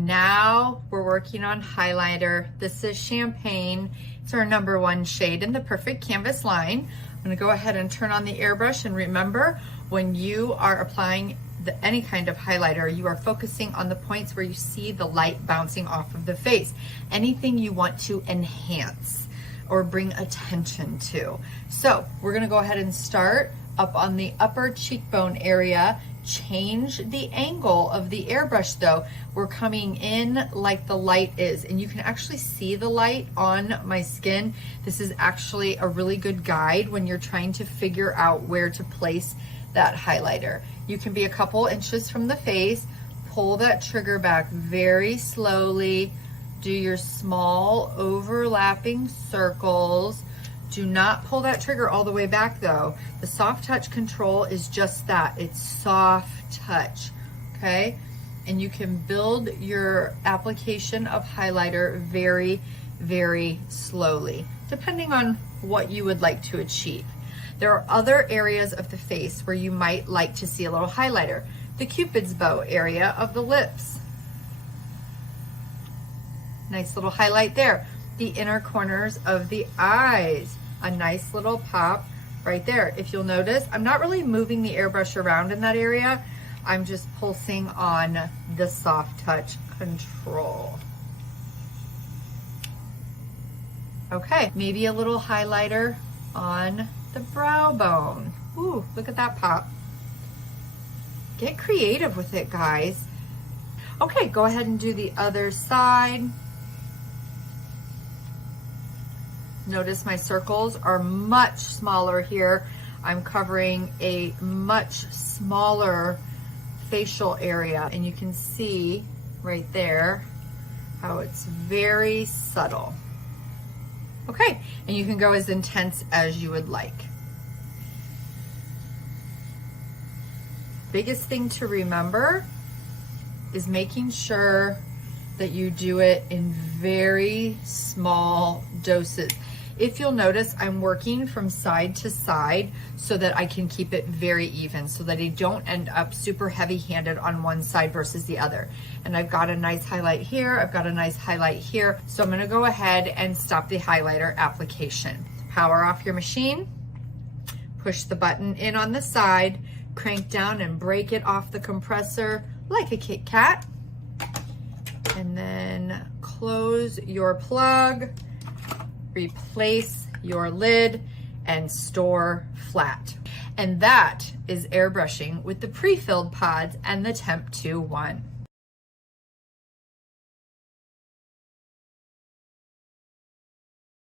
Now we're working on highlighter. This is Champagne. It's our #1 shade in the Perfect Canvas line. I'm gonna go ahead and turn on the airbrush, and remember, when you are applying any kind of highlighter, you are focusing on the points where you see the light bouncing off of the face. Anything you want to enhance or bring attention to. So we're gonna go ahead and start up on the upper cheekbone area. Change the angle of the airbrush though. We're coming in like the light is, and you can actually see the light on my skin. This is actually a really good guide when you're trying to figure out where to place that highlighter. You can be a couple inches from the face, pull that trigger back very slowly, do your small overlapping circles. Do not pull that trigger all the way back though. The soft touch control is just that, it's soft touch, okay? And you can build your application of highlighter very, very slowly, depending on what you would like to achieve. There are other areas of the face where you might like to see a little highlighter. The Cupid's bow area of the lips. Nice little highlight there. The inner corners of the eyes. A nice little pop right there. If you'll notice, I'm not really moving the airbrush around in that area. I'm just pulsing on the soft touch control. Okay, maybe a little highlighter on the brow bone. Ooh, look at that pop. Get creative with it, guys. Okay, go ahead and do the other side. Notice my circles are much smaller here. I'm covering a much smaller facial area, and you can see right there how it's very subtle. Okay, and you can go as intense as you would like. Biggest thing to remember is making sure that you do it in very small doses. If you'll notice, I'm working from side to side so that I can keep it very even, so that I don't end up super heavy-handed on one side versus the other. And I've got a nice highlight here, I've got a nice highlight here, so I'm gonna go ahead and stop the highlighter application. Power off your machine, push the button in on the side, crank down and break it off the compressor like a Kit Kat, and then close your plug, replace your lid, and store flat. And that is airbrushing with the pre-filled pods and the TEMPTU One.